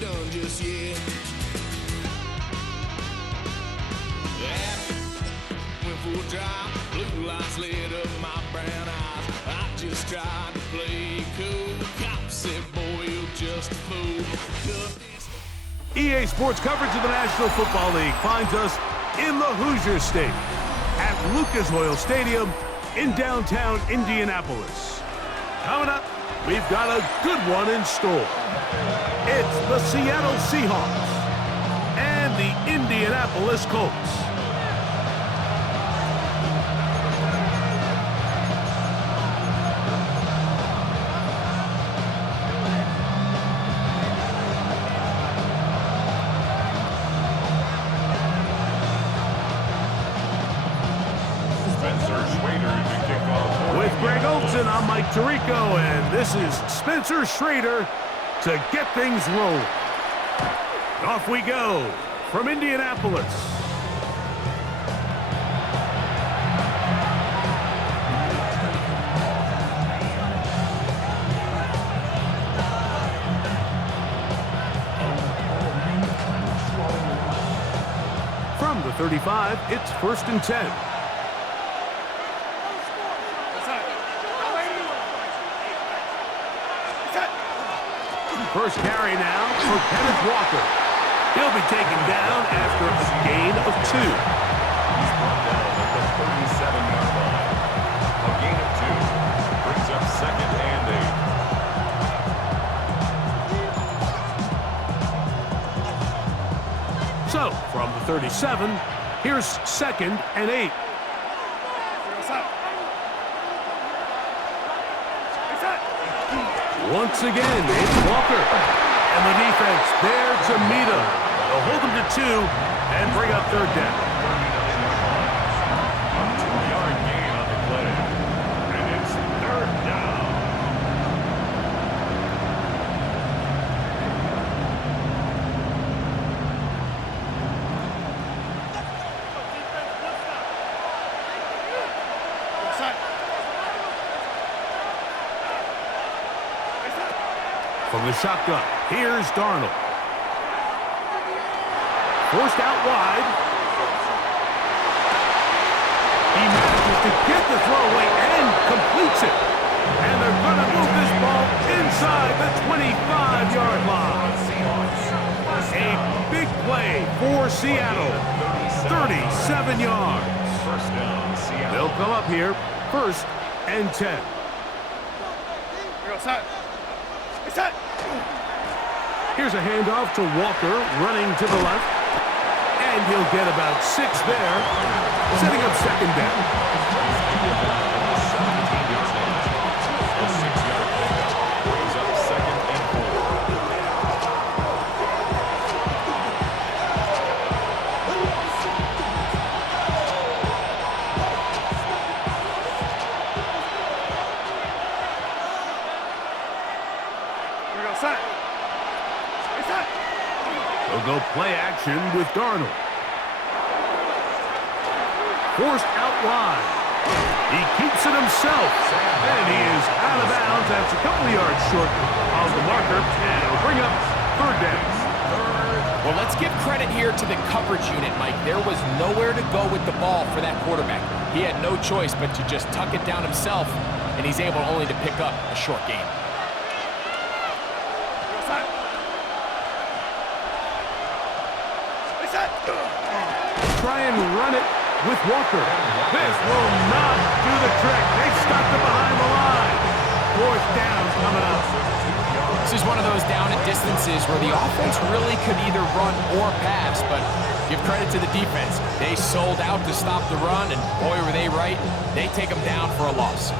done just yet. Went for a drive, blue lights lit up my brown eyes. I just tried to play cool. Cop said, boy, you're just a fool. EA Sports coverage of the National Football League finds us in the Hoosier State at Lucas Oil Stadium in downtown Indianapolis. Coming up, we've got a good one in store. It's the Seattle Seahawks and the Indianapolis Colts. With Greg Olson, I'm Mike Tirico, and this is Spencer Schrader to get things rolling. Off we go from Indianapolis. From the 35, it's 1st and 10. First carry now for Kenneth Walker. He'll be taken down after a gain of 2. He's brought down at the 37-yard line. A gain of 2 brings up 2nd and 8. So, from the 37, here's 2nd and 8. Once again, it's Walker. And the defense there to meet him. They'll hold him to 2 and bring up 3rd down. A 2-yard gain on the play. And it's 3rd down. From the shotgun, here's Darnold. Forced out wide. He manages to get the throw away and completes it. And they're going to move this ball inside the 25-yard line. A big play for Seattle. 37 yards. First down, Seattle. They'll come up here, 1st and 10. Here's a handoff to Walker, running to the left. And he'll get about 6 there, setting up 2nd down. A 6-yard pickup brings up 2nd and 4. They'll go play action with Darnold. Forced out wide. He keeps it himself. And he is out of bounds. That's a couple of yards short of the marker. And it'll bring up 3rd down. Well, let's give credit here to the coverage unit, Mike. There was nowhere to go with the ball for that quarterback. He had no choice but to just tuck it down himself, and he's able only to pick up a short gain. Try and run it with Walker. This will not do the trick. They stopped it behind the line. 4th down coming up. This is one of those down and distances where the offense really could either run or pass, but give credit to the defense. They sold out to stop the run, and boy, were they right. They take them down for a loss.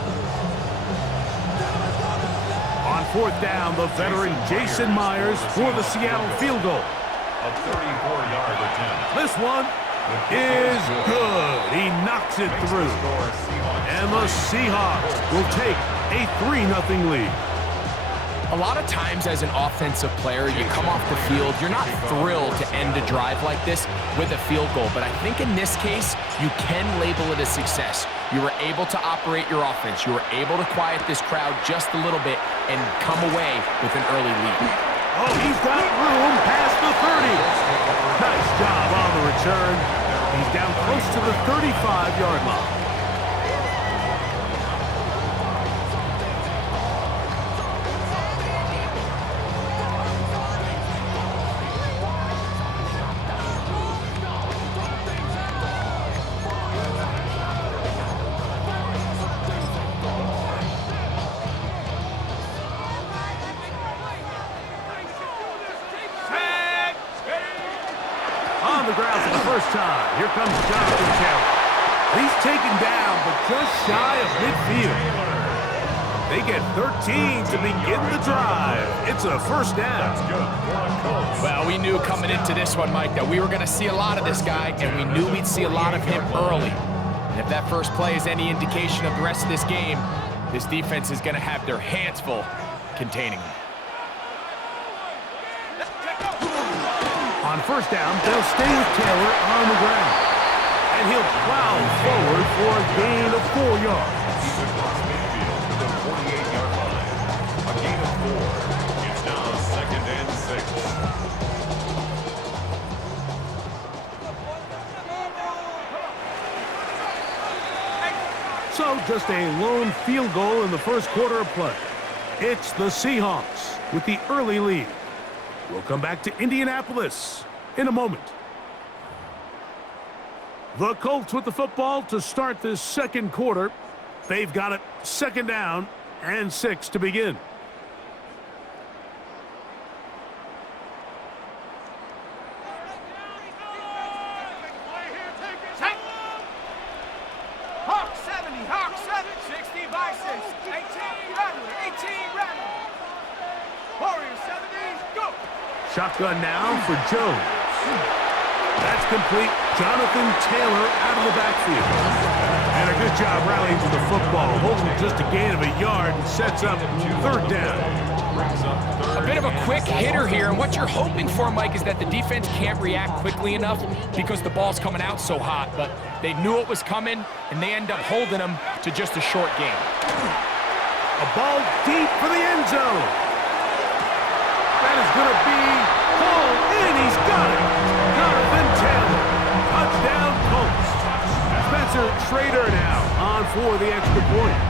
On 4th down, the veteran Jason Myers for the Seattle field goal. A 34-yard attempt. This one is good. He knocks it through. And the Seahawks will take a 3-0 lead. A lot of times as an offensive player, you come off the field, you're not thrilled to end a drive like this with a field goal. But I think in this case, you can label it a success. You were able to operate your offense. You were able to quiet this crowd just a little bit and come away with an early lead. Oh, he's got room return. He's down close to the 35-yard line. On the ground for the first time. Here comes Jonathan Taylor. He's taken down, but just shy of midfield. They get 13 to begin the drive. It's a first down. Well, we knew coming into this one, Mike, that we were going to see a lot of this guy, and we knew we'd see a lot of him early. And if that first play is any indication of the rest of this game, this defense is going to have their hands full containing him. On first down, they'll stay with Taylor on the ground. And he'll plow forward for a gain of 4 yards. He's across midfield to the 48-yard line. A gain of 4. It's now 2nd and 6. So just a lone field goal in the first quarter of play. It's the Seahawks with the early lead. We'll come back to Indianapolis in a moment. The Colts with the football to start this second quarter. They've got it 2nd down and 6 to begin. Hawk 70, Hawk 7, 60 by 6, 18 Rattler, 18 Rattler. Warrior 70, go! Shotgun now for Jones. That's complete. Jonathan Taylor out of the backfield. And a good job rallying to the football. Holding just a gain of a yard and sets up 3rd down. A bit of a quick hitter here, and what you're hoping for, Mike, is that the defense can't react quickly enough because the ball's coming out so hot, but they knew it was coming, and they end up holding them to just a short gain. A ball deep for the end zone. That is going to be hauled in. He's got it. Jonathan Taylor. Touchdown, Colts. Spencer Schrader now on for the extra point.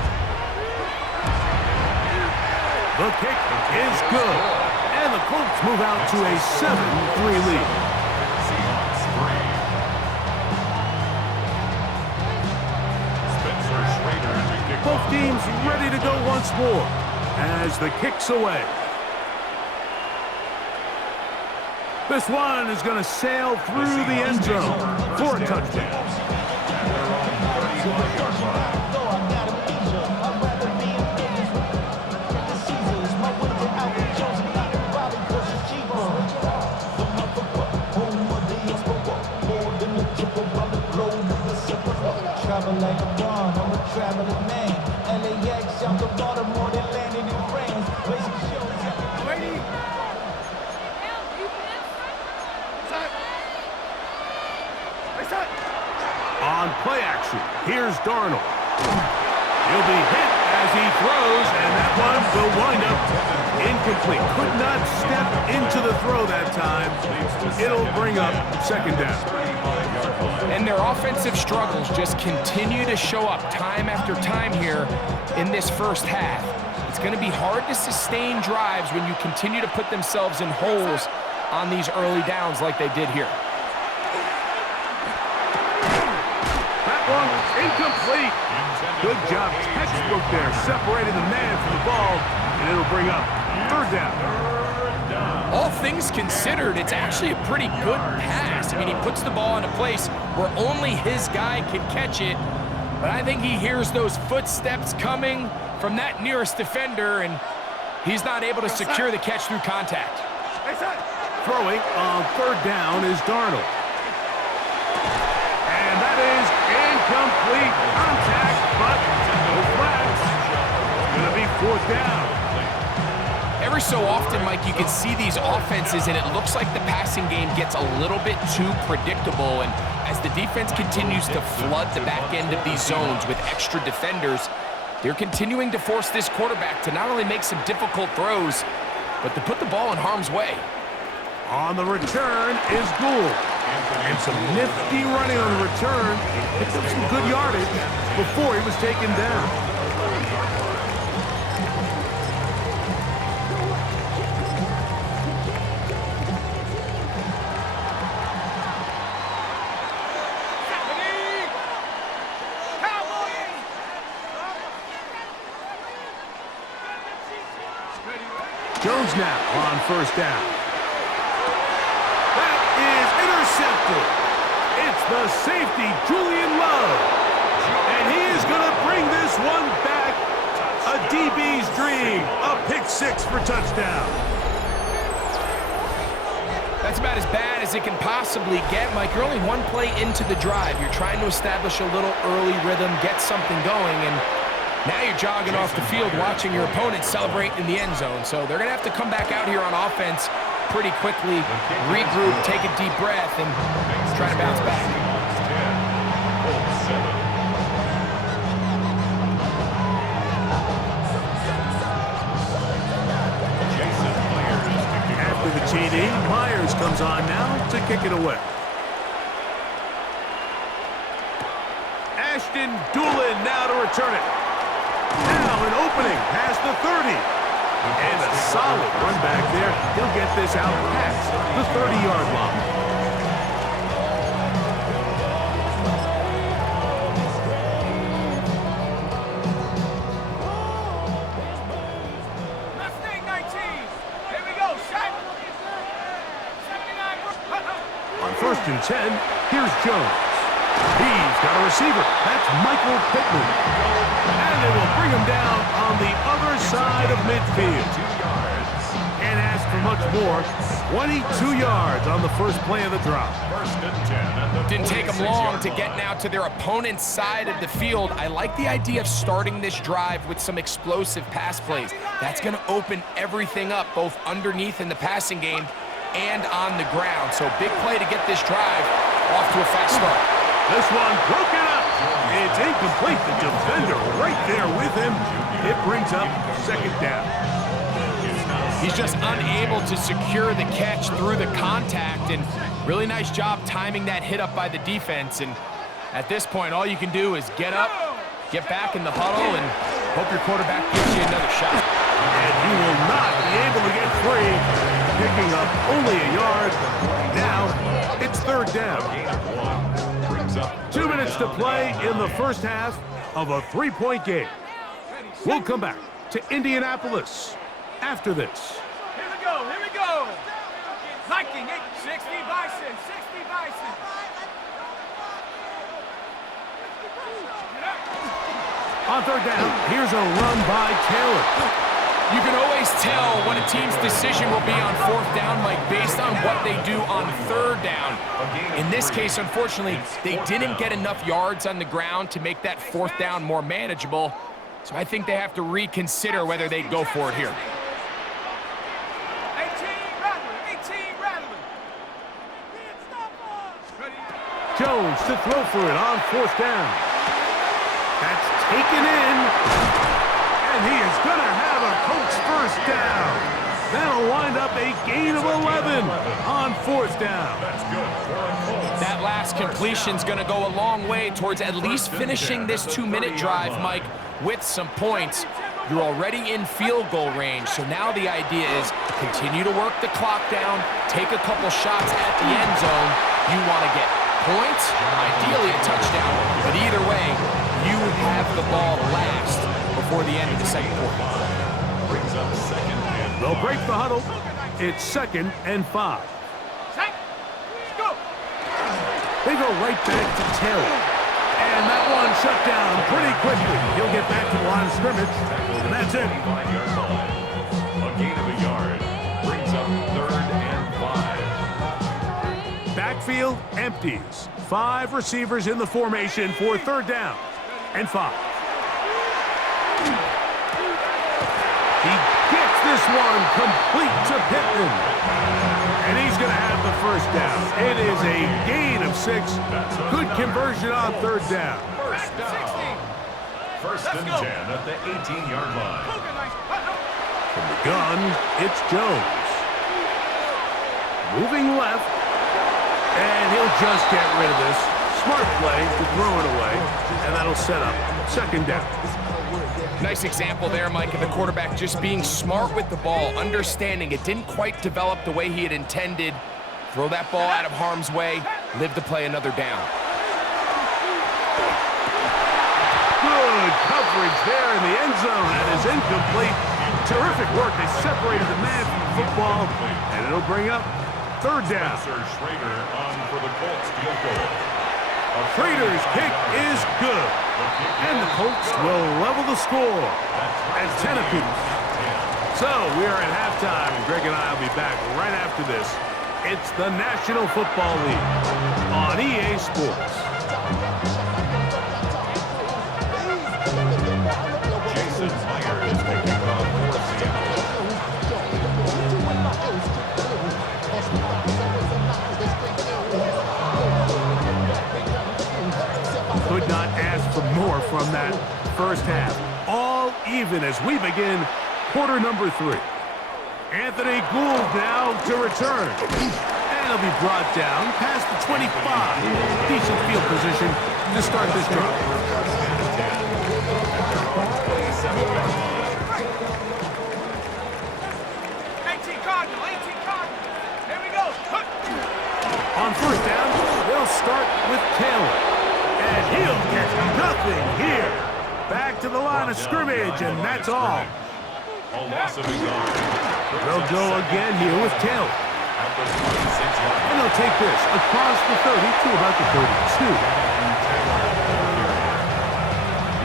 The kick is good. And the Colts move out to a 7-3 lead. Seahawks 3. Spencer Schrader to kick Both off. teams ready to go once more as the kick's away. This one is going to sail through the end zone for a touchdown. Travel like a dawn, I'm a traveling man. LAX, I'm the Baltimore, they landed in France. Basic shows, Ready? On play action, here's Darnold. He'll be hit as he throws, and that one will wind up incomplete. Could not step into the throw that time. It'll bring up 2nd down. And their offensive struggles just continue to show up time after time here in this first half. It's going to be hard to sustain drives when you continue to put themselves in holes on these early downs like they did here. That one incomplete. Good job, textbook there, separating the man from the ball, and it'll bring up 3rd down. All things considered, it's actually a pretty good pass. I mean, he puts the ball in a place where only his guy can catch it, but I think he hears those footsteps coming from that nearest defender, and he's not able to secure the catch through contact. Throwing on 3rd down is Darnold. And that is incomplete contact, but no flags. Going to be 4th down. Every so often, Mike, you can see these offenses, and it looks like the passing game gets a little bit too predictable, and as the defense continues to flood the back end of these zones with extra defenders, they're continuing to force this quarterback to not only make some difficult throws, but to put the ball in harm's way. On the return is Gould. And some nifty running on the return. Picked up some good yardage before he was taken down. Jones now on first down. That is intercepted. It's the safety, Julian Love. And he is going to bring this one back. A DB's dream. A pick six for touchdown. That's about as bad as it can possibly get, Mike. You're only one play into the drive. You're trying to establish a little early rhythm, get something going, and now you're jogging off the field watching your opponent celebrate in the end zone. So they're going to have to come back out here on offense pretty quickly, regroup, take a deep breath, and try to bounce back. After the TD, Myers comes on now to kick it away. Ashton Doolin now to return it. Now an opening past the 30. And a solid run back there. He'll get this out past the 30-yard line. Mustang 19. Here we go, shot. 79. On 1st and 10, here's Jones. He's got a receiver. That's Michael Pittman. And they will bring him down on the other side of midfield. And ask for much more. 22 yards on the first play of the drive. Didn't take them long to get now to their opponent's side of the field. I like the idea of starting this drive with some explosive pass plays. That's going to open everything up, both underneath in the passing game and on the ground. So big play to get this drive off to a fast start. This one broken up. It's incomplete. The defender right there with him. It brings up second down. He's just unable to secure the catch through the contact, and really nice job timing that hit up by the defense. And at this point, all you can do is get up, get back in the huddle, and hope your quarterback gives you another shot. And he will not be able to get free, picking up only a yard. Now it's third down. 2 minutes to play in the first half of a 3-point game. We'll come back to Indianapolis after this. Here we go, here we go. Viking 60 Bison, 60 Bison. On third down, here's a run by Taylor. You can always tell what a team's decision will be on fourth down, Mike, based on what they do on third down. In this case, unfortunately, they didn't get enough yards on the ground to make that fourth down more manageable. So I think they have to reconsider whether they go for it here. 18 Rattler. Jones to throw for it on fourth down. That's taken in. And he is going to have a Colts first down. That'll wind up a gain of 11 on fourth down. That last completion's going to go a long way towards at least finishing this 2-minute drive, Mike, with some points. You're already in field goal range, so now the idea is continue to work the clock down, take a couple shots at the end zone. You want to get points, ideally a touchdown, but either way, you have the ball last before the end of the second quarter. They'll break the huddle. It's 2nd and 5. Go. They go right back to Taylor. And that one shut down pretty quickly. He'll get back to the line of scrimmage, and that's it. A gain of a yard brings up 3rd and 5. Backfield empties. 5 receivers in the formation for third down and 5. He gets this one complete to Pittman. And he's going to have the first down. It is a gain of 6. Good conversion on third down. First and 10 at the 18-yard line. From the gun, it's Jones. Moving left. And he'll just get rid of this. Smart play to throw it away, and that'll set up second down. Nice example there, Mike, of the quarterback just being smart with the ball, understanding it didn't quite develop the way he had intended. Throw that ball out of harm's way, live to play another down. Good coverage there in the end zone. That is incomplete. Terrific work. They separated the man from the football, and it'll bring up third down. Schrader on for the Colts field goal. Schrader's kick is good. And the Colts will level the score at 10 apiece. So we are at halftime. Greg and I will be back right after this. It's the National Football League on EA Sports. Jason Myers picking off for Seattle. Could not ask for more from that first half. All even as we begin quarter number 3. Anthony Gould now to return. And he'll be brought down past the 25. Decent field position to start this drive. 18 Cardinal, 18 Cardinal. Here we go. On first down, they'll start with Taylor. And he'll get nothing here. Back to the line of scrimmage, and that's all. A loss of a yard. They'll go again here with Taylor. At the 26-yard And they'll take this across the 30 to about the 32.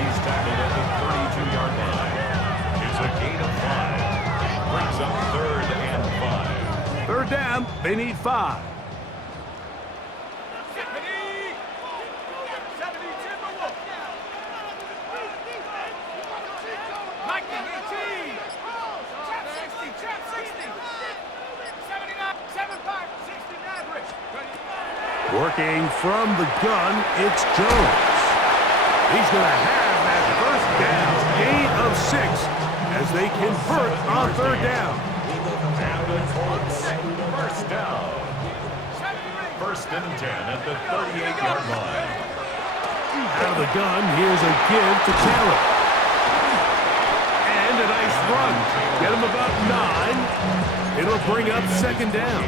He's tackled at the 32-yard line. It's a gain of 5. Brings up 3rd and 5. Third down, they need 5. Working from the gun, it's Jones. He's going to have that first down, gain of 6, as they convert on third down. And the Colts, first down. 1st and 10 at the 38-yard line. Out of the gun, here's a give to Taylor. And a nice run. Get him about 9. It'll bring up second down.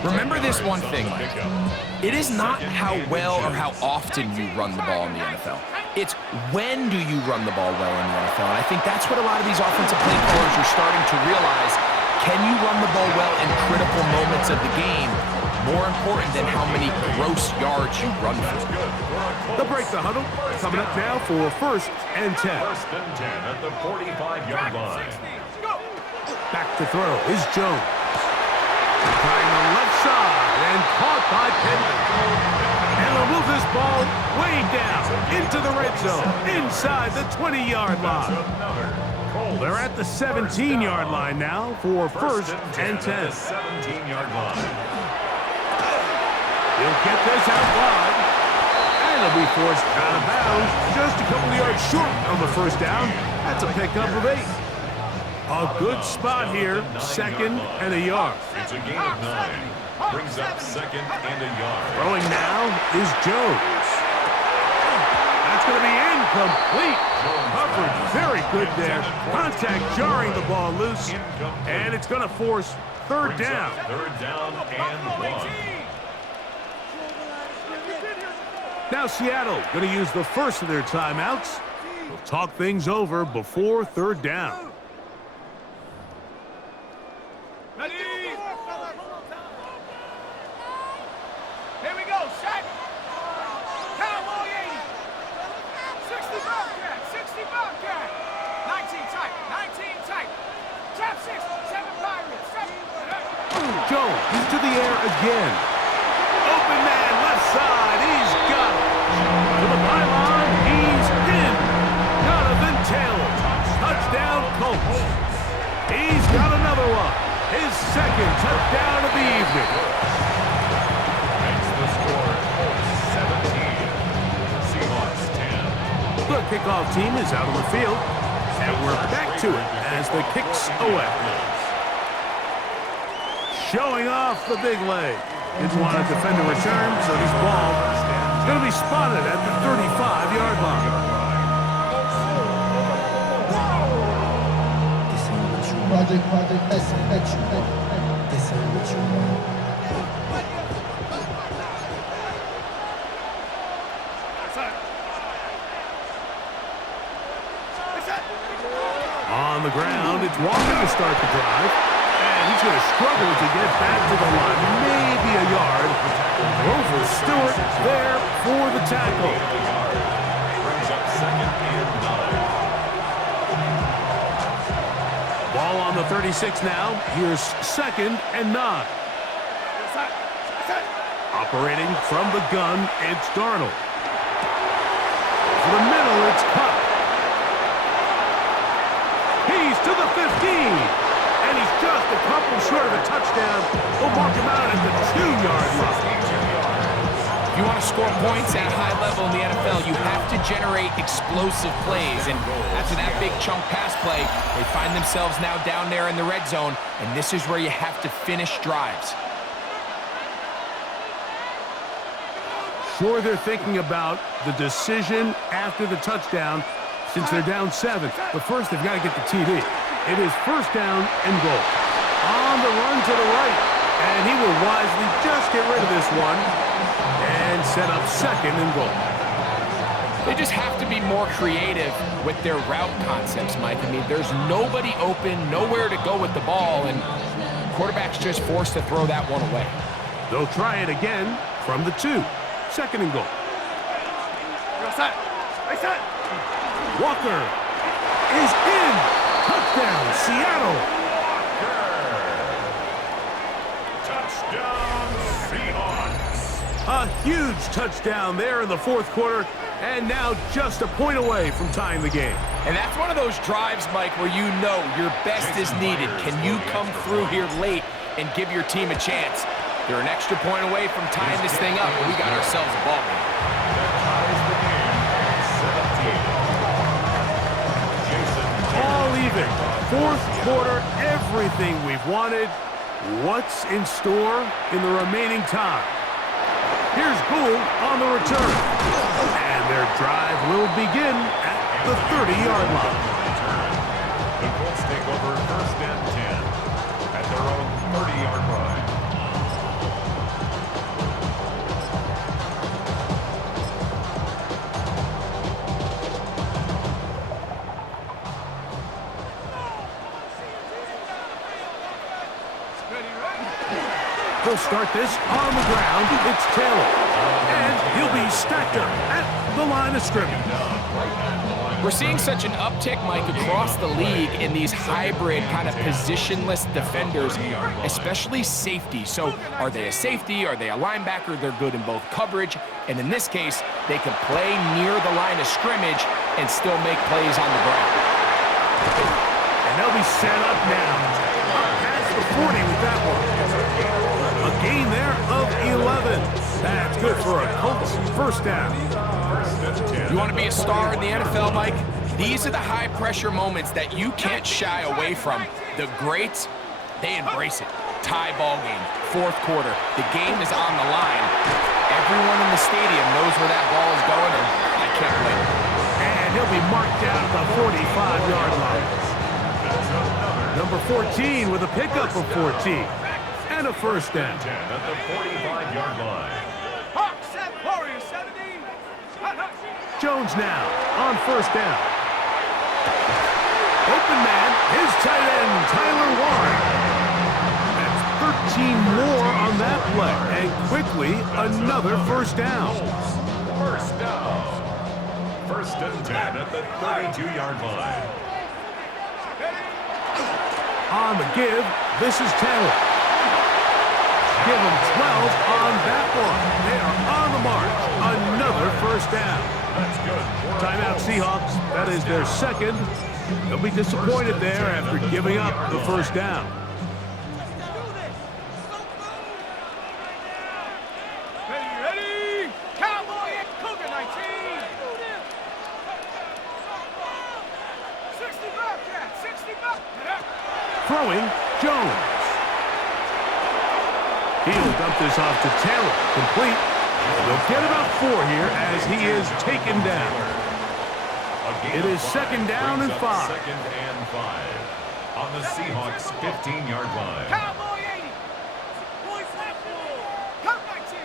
Remember this one thing, Mike. It is not how well or how often you run the ball in the NFL. It's when do you run the ball well in the NFL. And I think that's what a lot of these offensive play callers are starting to realize. Can you run the ball well in critical moments of the game? More important than how many gross yards you run for. They'll break the huddle. Coming up now for 1st and 10. 1st and 10 at the 45-yard line. Back to throw is Jones. Trying the left side and caught by Penman. And they'll move this ball way down into the red zone, inside the 20-yard line. They're at the 17-yard line now for 1st and 10. 17-yard line. He'll get this out wide. And he'll be forced out of bounds just a couple of yards short of the first down. That's a pickup of 8. A good spot here, 2nd and a yard. It's a gain of 9. Brings up 2nd and a yard. Throwing now is Jones. That's going to be incomplete. Coverage very good there. Contact jarring the ball loose. And it's going to force third down. 3rd down and 1. Now Seattle going to use the first of their timeouts. They'll talk things over before third down. Ready? Here we go, set. Cowboy 80. 60 Bobcat, 60 Bobcat. 19 tight, 19 tight. Trap 6, 7 Pirates, 7. Jones to the air again. Open man, left side, he's got it. To the pylon, he's in. Jonathan Taylor, touchdown Colts. He's got another one. His 2nd touchdown of the evening. Makes the score Colts 17. Seahawks 10. The kickoff team is out on the field. And we're back to it as the kick's away. Showing off the big leg. Didn't want a defender return, so this ball is going to be spotted at the 35-yard line. Project, this ain't what you want. This ain't what you want. On the ground, it's Walker to start the drive. And he's going to struggle to get back to the line, maybe a yard. Grover Stewart there for the tackle. Brings up 2nd and 9. Ball on the 36 now. Here's 2nd and 9. Operating from the gun, it's Darnold. For the middle, it's Cup. He's to the 15. And he's just a couple short of a touchdown. We'll mark him out at the 2-yard line. If you want to score points at a high level in the NFL, you have to generate explosive plays. And after that big chunk pass play, they find themselves now down there in the red zone. And this is where you have to finish drives. Sure, they're thinking about the decision after the touchdown since they're down 7. But first, they've got to get the TD. It is 1st down and goal. On the run to the right. And he will wisely just get rid of this one and set up 2nd and goal. They just have to be more creative with their route concepts, Mike. I mean, there's nobody open, nowhere to go with the ball, and quarterback's just forced to throw that one away. They'll try it again from the 2. 2nd and goal. Walker is in. Touchdown, Seattle. Touchdown, Seahawks. A huge touchdown there in the 4th quarter, and now just a point away from tying the game. And that's one of those drives, Mike, where you know your best is needed. Can you come through here late and give your team a chance? They're an extra point away from tying this thing up, and we got ourselves a ball game. All even. 4th quarter, everything we've wanted. What's in store in the remaining time? Here's Gould on the return. And their drive will begin at the 30-yard line. The Colts take over 1st and 10 at their own 30-yard line. He'll start this on the ground. It's Taylor. And he'll be stacked up at the line of scrimmage. We're seeing such an uptick, Mike, across the league in these hybrid kind of positionless defenders, especially safety. So are they a safety? Are they a linebacker? They're good in both coverage. And in this case, they can play near the line of scrimmage and still make plays on the ground. And they'll be set up now. Up past the 40 with that one. A gain there of 11. That's good for a Colts 1st down. You want to be a star in the NFL, Mike? These are the high-pressure moments that you can't shy away from. The greats, they embrace it. Tie ball game, 4th quarter. The game is on the line. Everyone in the stadium knows where that ball is going, and I can't blame them. And he'll be marked down at the 45-yard line. Number 14 with a pickup of 14. And a 1st down. At the 45-yard line. Hawks set, Warriors 70. Jones now on 1st down. Open man, his tight end, Tyler Warren. That's 13 more on that play. And quickly, another 1st down. 1st down. 1st and 10 at the 32-yard line. On the give, this is Taylor. Give him 12 on that one. They are on the march. Another 1st down. That's good. Timeout Seahawks. That is their 2nd. They'll be disappointed there after giving up the 1st down. Ready? Cowboy and Cougar 19. 60 Bobcat, 60 Bobcat. Throwing, Jones. He'll dump this off to Taylor. Complete. They'll get about 4 here as he is taken down. It is second down and 5. Second and 5 on the Seahawks 15-yard line. Cowboy 80. Come 19.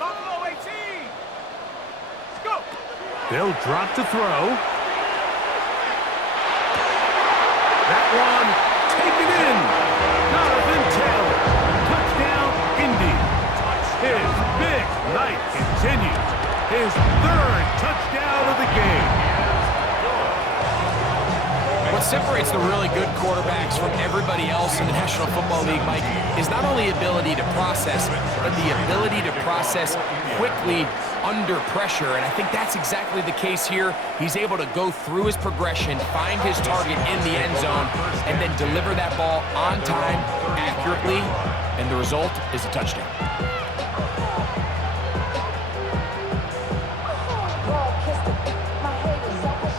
Buffalo 18. Go. They'll drop to throw. That one taken in. Jonathan Taylor. Touchdown, Indy. His big night continues. His 3rd touchdown of the game. What separates the really good quarterbacks from everybody else in the National Football League, Mike, is not only ability to process, but the ability to process quickly under pressure. And I think that's exactly the case here. He's able to go through his progression, find his target in the end zone, and then deliver that ball on time, accurately, and the result is a touchdown.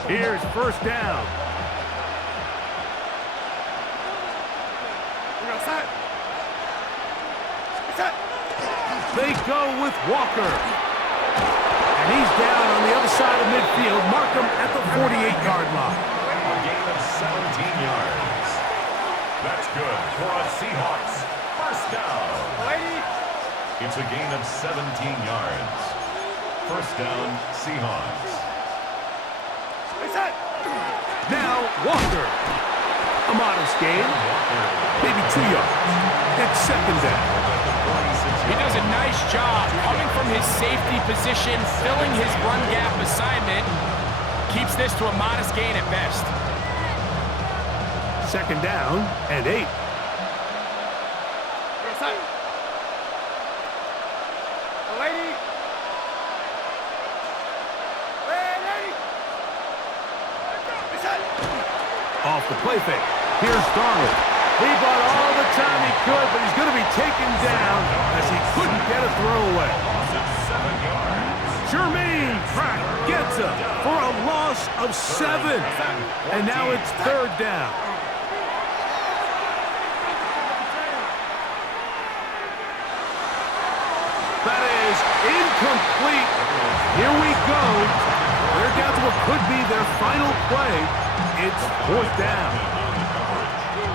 Here's first down. They go with Walker. And he's down on the other side of midfield. Mark him at the 48-yard line. A gain of 17 yards. That's good for a Seahawks first down. It's a gain of 17 yards. First down, Seahawks. Now Walker. A modest gain. Maybe 2 yards. It's second down. He does a nice job coming from his safety position, filling his run gap assignment. Keeps this to a modest gain at best. Second down and 8. Off the play fake. Here's Donald. He bought all the time he could, but he's going to be taken down as he couldn't get a throw away. Jermaine Pratt gets him for a loss of 7. And now it's third down. That is incomplete. Here we go. They're down to what could be their final play. It's fourth down.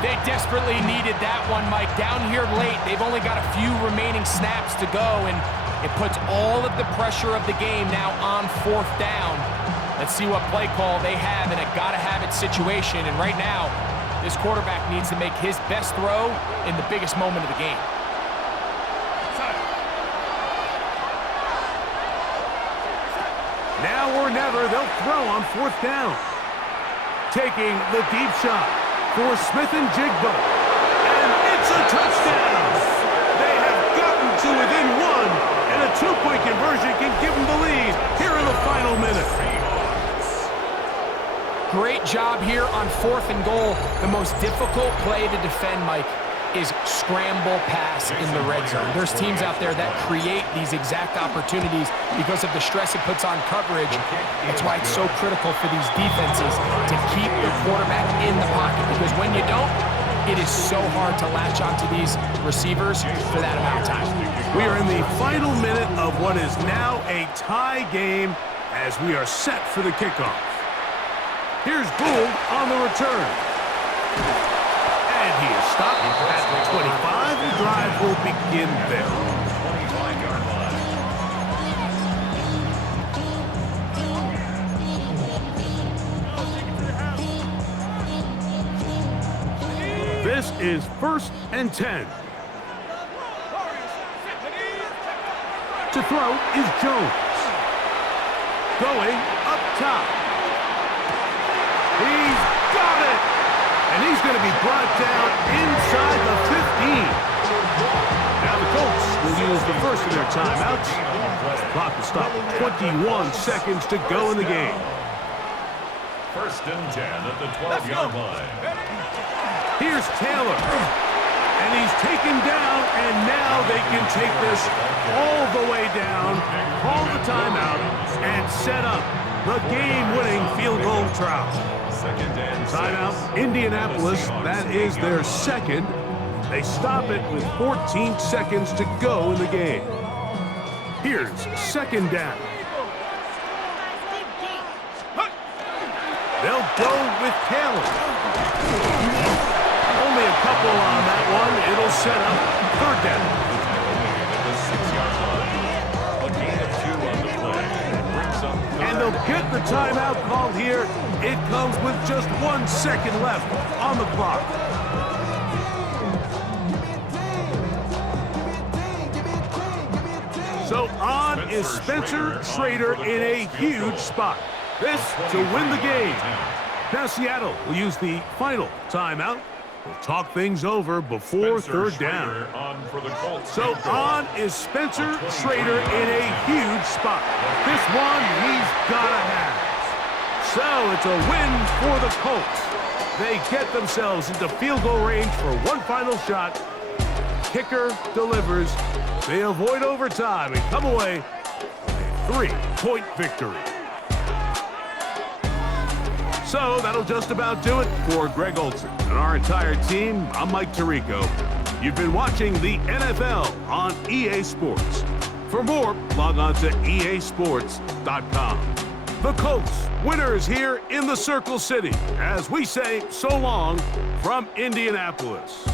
They desperately needed that one, Mike. Down here late, they've only got a few remaining snaps to go, and it puts all of the pressure of the game now on fourth down. Let's see what play call they have in a gotta-have-it situation, and right now, this quarterback needs to make his best throw in the biggest moment of the game. Now or never, they'll throw on fourth down. Taking the deep shot for Smith and Jigba. And it's a touchdown! They have gotten to within 1, and a 2-point conversion can give them the lead here in the final minute. Great job here on 4th and goal. The most difficult play to defend, Mike, is scramble pass in the red zone. There's teams out there that create these exact opportunities because of the stress it puts on coverage. That's why it's so critical for these defenses to keep the quarterback in the pocket, because when you don't, it is so hard to latch onto these receivers for that amount of time. We are in the final minute of what is now a tie game as we are set for the kickoff. Here's Gould on the return. And he is stopped at the 25. The drive will begin there. 25-yard line. This is 1st and 10. To throw is Jones. Going up top. He's got it! And he's going to be brought down inside the 15. Now the Colts will use the first of their timeouts. The clock will stop with 21 seconds to go in the game. 1st and 10 at the 12-yard line. Here's Taylor. And he's taken down, and now they can take this all the way down, call the timeout, and set up the game-winning field goal try. Second and 6. Timeout, Indianapolis. That is their second. They stop it with 14 seconds to go in the game. Here's second down. They'll go with Caleb. Only a couple on that one. It'll set up third down. And they'll get the timeout called here. It comes with just 1 second left on the clock. So on is Spencer Schrader in a huge spot. This to win the game. Now Seattle will use the final timeout. We'll talk things over before third down. So on is Spencer Schrader in a huge spot. This one he's gotta have. So it's a win for the Colts. They get themselves into field goal range for one final shot. Kicker delivers. They avoid overtime and come away with a 3-point victory. So that'll just about do it for Greg Olson and our entire team. I'm Mike Tirico. You've been watching the NFL on EA Sports. For more, log on to easports.com. The Colts, winners here in the Circle City, as we say so long from Indianapolis.